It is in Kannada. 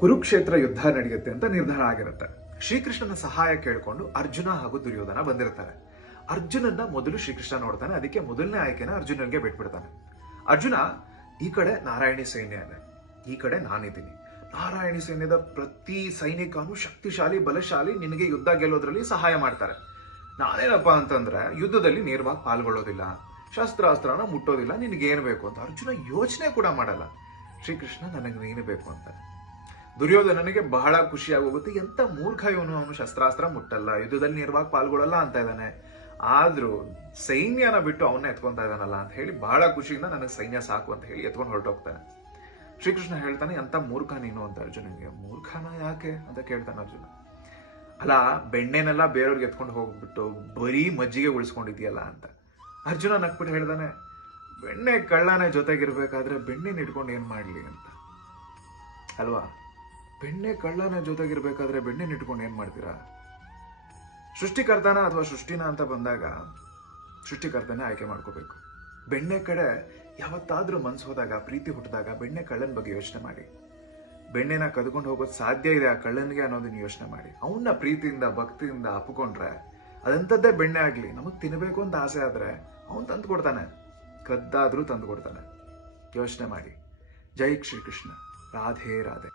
ಕುರುಕ್ಷೇತ್ರ ಯುದ್ಧ ನಡೆಯುತ್ತೆ ಅಂತ ನಿರ್ಧಾರ ಆಗಿರುತ್ತೆ. ಶ್ರೀಕೃಷ್ಣನ ಸಹಾಯ ಕೇಳಿಕೊಂಡು ಅರ್ಜುನ ಹಾಗೂ ದುರ್ಯೋಧನ ಬಂದಿರ್ತಾರೆ. ಅರ್ಜುನನ್ನ ಮೊದಲು ಶ್ರೀಕೃಷ್ಣ ನೋಡ್ತಾನೆ, ಅದಕ್ಕೆ ಮೊದಲನೇ ಆಯ್ಕೆನ ಅರ್ಜುನನ್ಗೆ ಬಿಟ್ಬಿಡ್ತಾನೆ. ಅರ್ಜುನ, ಈ ಕಡೆ ನಾರಾಯಣಿ ಸೈನ್ಯ ಇದೆ. ಈ ಕಡೆ ನಾನಿದ್ದೀನಿ. ನಾರಾಯಣಿ ಸೈನ್ಯದ ಪ್ರತಿ ಸೈನಿಕನು ಶಕ್ತಿಶಾಲಿ, ಬಲಶಾಲಿ ನಿನಗೆ ಯುದ್ಧ ಗೆಲ್ಲೋದ್ರಲ್ಲಿ ಸಹಾಯ ಮಾಡ್ತಾರೆ. ನಾನೇನಪ್ಪ ಅಂತಂದ್ರೆ, ಯುದ್ಧದಲ್ಲಿ ನೇರವಾಗಿ ಪಾಲ್ಗೊಳ್ಳೋದಿಲ್ಲ. ಶಸ್ತ್ರಾಸ್ತ್ರನ ಮುಟ್ಟೋದಿಲ್ಲ. ನಿನಗೇನು ಬೇಕು? ಅಂತ ಅರ್ಜುನ ಯೋಚನೆ ಕೂಡ ಮಾಡಲ್ಲ. ಶ್ರೀಕೃಷ್ಣ, ನನಗೆ ಏನು ಬೇಕು ಅಂತ ದುರ್ಯೋಧನನಿಗೆ ಬಹಳ ಖುಷಿಯಾಗಿ ಹೋಗುತ್ತೆ ಎಂತ ಮೂರ್ಖ ಇವನು? ಅವನು ಶಸ್ತ್ರಾಸ್ತ್ರ ಮುಟ್ಟಲ್ಲ, ಯುದ್ಧದಲ್ಲಿ ನೇರವಾಗಿ ಪಾಲ್ಗೊಳ್ಳಲ್ಲ ಅಂತ ಇದ್ದಾನೆ. ಆದ್ರೂ ಸೈನ್ಯನ ಬಿಟ್ಟು ಅವನ್ನ ಎತ್ಕೊಂತ ಇದ್ದಾನಲ್ಲ ಅಂತ ಹೇಳಿ ಬಹಳ ಖುಷಿಯಿಂದ ನನಗೆ ಸೈನ್ಯ ಸಾಕು ಅಂತ ಹೇಳಿ ಎತ್ಕೊಂಡು ಹೊರಟೋಗ್ತಾನೆ. ಶ್ರೀಕೃಷ್ಣ ಹೇಳ್ತಾನೆ ಎಂತ ಮೂರ್ಖ ನೀನು? ಅಂತ ಅರ್ಜುನಿಗೆ ಮೂರ್ಖನ ಯಾಕೆ? ಅಂತ ಕೇಳ್ತಾನೆ ಅರ್ಜುನ. ಅಲ್ಲ, ಬೆಣ್ಣೆನೆಲ್ಲ ಬೇರೆಯವ್ರಿಗೆ ಎತ್ಕೊಂಡು ಹೋಗ್ಬಿಟ್ಟು ಬರೀ ಮಜ್ಜಿಗೆ ಉಳಿಸ್ಕೊಂಡಿದ್ಯಲ್ಲ ಅಂತ. ಅರ್ಜುನ ನಕ್ಬಿಟ್ಟು ಹೇಳ್ದಾನೆ, ಬೆಣ್ಣೆ ಕಳ್ಳನ ಜೊತೆಗಿರ್ಬೇಕಾದ್ರೆ ಬೆಣ್ಣೆನ ಇಟ್ಕೊಂಡು ಏನ್ ಮಾಡ್ಲಿ? ಅಂತ. ಅಲ್ವಾ? ಬೆಣ್ಣೆ ಕಳ್ಳನ ಜೊತೆಗಿರ್ಬೇಕಾದ್ರೆ ಬೆಣ್ಣೆ ಇಟ್ಕೊಂಡು ಏನ್ ಮಾಡ್ತೀರಾ? ಸೃಷ್ಟಿಕರ್ತನ ಅಥವಾ ಸೃಷ್ಟಿನ ಅಂತ ಬಂದಾಗ ಸೃಷ್ಟಿಕರ್ತನೇ ಆಯ್ಕೆ ಮಾಡ್ಕೋಬೇಕು. ಬೆಣ್ಣೆ ಕಡೆ ಯಾವತ್ತಾದ್ರೂ ಮನ್ಸು ಹೋದಾಗ, ಪ್ರೀತಿ ಹುಟ್ಟಿದಾಗ ಬೆಣ್ಣೆ ಕಳ್ಳನ ಬಗ್ಗೆ ಯೋಚನೆ ಮಾಡಿ. ಬೆಣ್ಣೆನ ಕದ್ಕೊಂಡು ಹೋಗೋದು ಸಾಧ್ಯ ಇದೆ ಆ ಕಳ್ಳನಿಗೆ ಅನ್ನೋದನ್ನ ಯೋಚನೆ ಮಾಡಿ. ಅವನ್ನ ಪ್ರೀತಿಯಿಂದ, ಭಕ್ತಿಯಿಂದ ಅಪ್ಕೊಂಡ್ರೆ ಅದಂಥದ್ದೇ ಬೆಣ್ಣೆ ಆಗ್ಲಿ. ನಮಗ್ ತಿನ್ಬೇಕು ಅಂತ ಆಸೆ ಆದ್ರೆ ಅವನ್ ತಂದು ಕೊಡ್ತಾನೆ. ಕದ್ದಾದ್ರೂ ತಂದು ಕೊಡ್ತಾನೆ. ಯೋಚನೆ ಮಾಡಿ. ಜೈ ಶ್ರೀಕೃಷ್ಣ. ರಾಧೆ ರಾಧೆ.